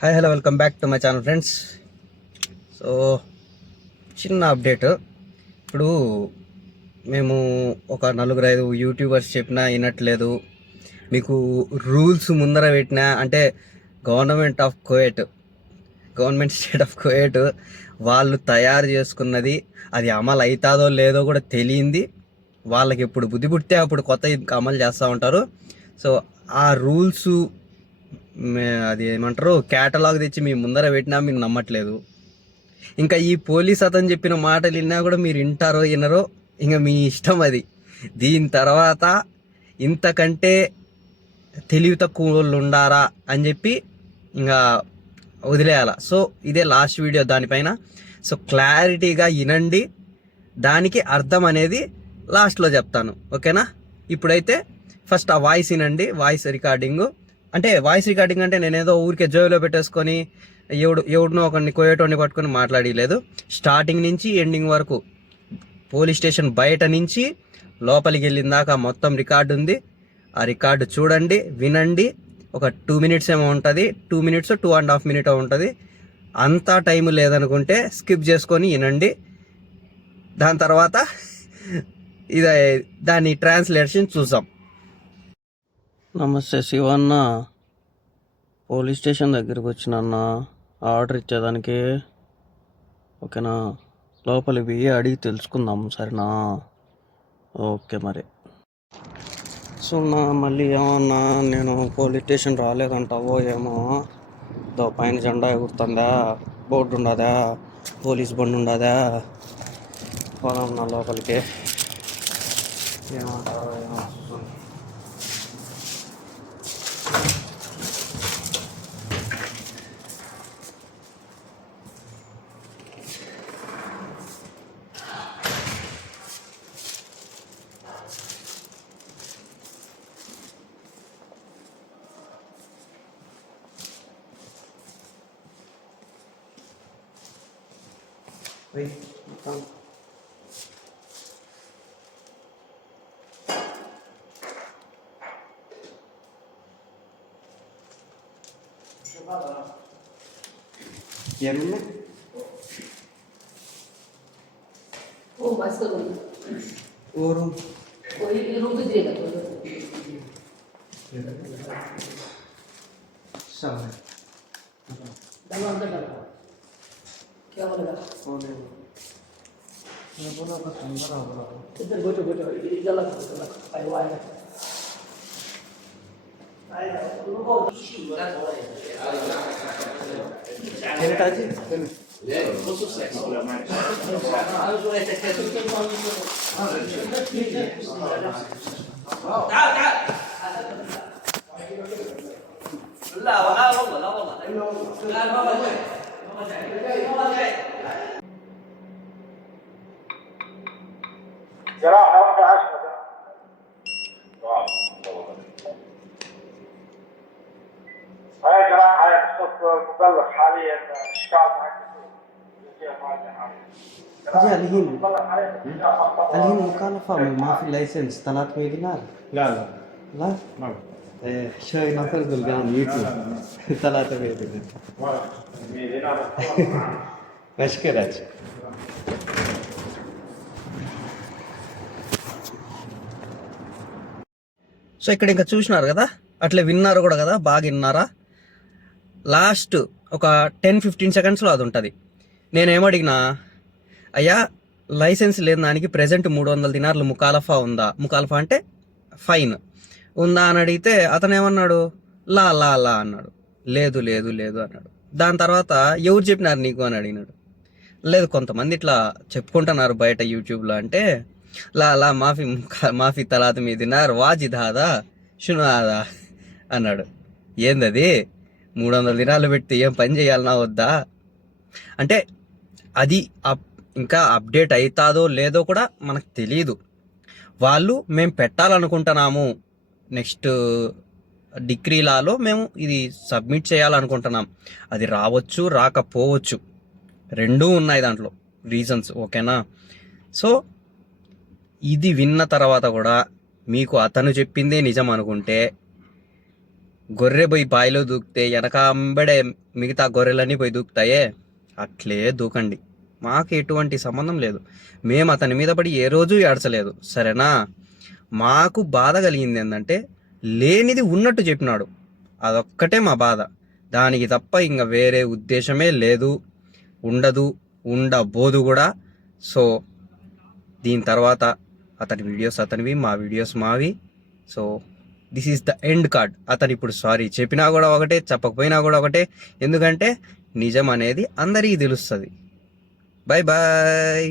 Hi hello welcome back to my channel friends. So చిన్న update. ఇప్పుడు మేము ఒక 4-5 యూట్యూబర్స్ చెప్పినా వినట్లేదు. మీకు రూల్స్ ముందర పెట్టినా అంటే గవర్నమెంట్ స్టేట్ ఆఫ్ కువైట్ వాళ్ళు తయారు చేసుకున్నది అది అమలు అవుతుందో లేదో కూడా తెలియంది. వాళ్ళకి ఎప్పుడు బుద్ధి పుట్టే అప్పుడు కొత్త అమలు చేస్తూ ఉంటారు. సో ఆ రూల్స్ అది ఏమంటారు క్యాటలాగ్ తెచ్చి మీ ముందర పెట్టినా మీరు నమ్మట్లేదు. ఇంకా ఈ పోలీస్ అతను చెప్పిన మాటలు విన్నా కూడా మీరు వింటారో వినరో ఇంకా మీ ఇష్టం అది. దీని తర్వాత ఇంతకంటే తెలివి తక్కువ వాళ్ళు ఉండారా అని చెప్పి ఇంకా వదిలేయాల. సో ఇదే లాస్ట్ వీడియో దానిపైన. సో క్లారిటీగా వినండి, దానికి అర్థం అనేది లాస్ట్లో చెప్తాను, ఓకేనా? ఇప్పుడైతే ఫస్ట్ ఆ వాయిస్ వినండి. వాయిస్ రికార్డింగ్ అంటే నేనేదో ఊరికే జోబులో పెట్టేసుకొని ఎవడినో ఒకరిని కోయేటోని పట్టుకొని మాట్లాడలేదు. స్టార్టింగ్ నుంచి ఎండింగ్ వరకు పోలీస్ స్టేషన్ బయట నుంచి లోపలికి వెళ్ళిన దాకా మొత్తం రికార్డు ఉంది. ఆ రికార్డు చూడండి, వినండి. ఒక 2 minutes ఏమో ఉంటుంది, 2 minutes 2.5 minutes ఉంటుంది. అంతా టైం లేదనుకుంటే స్కిప్ చేసుకొని వినండి. దాని తర్వాత దాని ట్రాన్స్లేషన్ చూసాం. నమస్తే శివన్న, పోలీస్ స్టేషన్ దగ్గరికి వచ్చిన ఆర్డర్ ఇచ్చేదానికి, ఓకేనా? లోపలికి పోయి అడిగి తెలుసుకుందాం, సరేనా? ఓకే మరి. సో మళ్ళీ ఏమన్నా నేను పోలీస్ స్టేషన్ రాలేదంటావో ఏమో. పైన జెండా ఎగురుతుందా, బోర్డు ఉండదా, పోలీస్ బండి ఉండదా? పోదామన్నా లోపలికి. ఏమంటారో ఏమో. Yerine? O başka mı? Oğlum. O yoruldu diye. Sağ ol. Tamam da. क्या बोलेगा? मैं बोला बस अंदर आ बोला. इधर बैठो इधर आयो आयो. Evet Hacı. لا والله لا والله لا ما بجي جراحة واحدة 10. هاي جراحة بخصوص مبلغ حاليا اشكال أجي الحين مكالفة ما في لايسنس 300 دينار. لا لا؟ ما شوي ناخذ بالقام يوتيوب 300 دينار. مشكلة. సో ఇక్కడ ఇంకా చూసినారు కదా, అట్లా విన్నారు కూడా కదా, బాగా విన్నారా? లాస్ట్ ఒక 10-15 secondsలో అది ఉంటుంది. నేనేమడిగినా, అయ్యా లైసెన్స్ లేని దానికి ప్రెజెంట్ 300 దినార్లు ముకాలఫా ఉందా? ముకాలఫా అంటే ఫైన్ ఉందా అని అడిగితే అతను ఏమన్నాడు, లా లా లా అన్నాడు. లేదు లేదు లేదు అన్నాడు. దాని తర్వాత ఎవరు చెప్పినారు నీకు అని అడిగినాడు. లేదు కొంతమంది ఇట్లా చెప్పుకుంటున్నారు బయట యూట్యూబ్లో అంటే, లా లా మాఫీ తలాత మీ దినార్ వాజిద్ హాదా షును హాదా అన్నాడు. ఏందది 300 దినాలు పెట్టి ఏం పని చేయాలన్నా వద్దా అంటే, అది ఇంకా అప్డేట్ అవుతాదో లేదో కూడా మనకు తెలియదు. వాళ్ళు మేము పెట్టాలనుకుంటున్నాము, నెక్స్ట్ డిగ్రీ లాలో మేము ఇది సబ్మిట్ చేయాలనుకుంటున్నాం, అది రావచ్చు రాకపోవచ్చు, రెండూ ఉన్నాయి దాంట్లో రీజన్స్, ఓకేనా? సో ఇది విన్న తర్వాత కూడా మీకు అతను చెప్పిందే నిజం అనుకుంటే గొర్రె పోయి బాయిలో దూకితే వెనక అంబడే మిగతా గొర్రెలన్నీ పోయి దూకుతాయే, అట్లే దూకండి. మాకు ఎటువంటి సంబంధం లేదు. మేము అతని మీద పడి ఏ రోజు ఏడ్చలేదు, సరేనా? మాకు బాధ కలిగింది ఏంటంటే లేనిది ఉన్నట్టు చెప్పినాడు, అదొక్కటే మా బాధ. దానికి తప్ప ఇంకా వేరే ఉద్దేశమే లేదు, ఉండదు, ఉండబోదు కూడా. సో దీని తర్వాత అతని వీడియోస్ అతనివి, మా వీడియోస్ మావి. So this is the end card. అతను ఇప్పుడు సారీ చెప్పినా కూడా ఒకటే, చెప్పకపోయినా కూడా ఒకటే, ఎందుకంటే నిజం అనేది అందరికీ తెలుస్తుంది. Bye bye.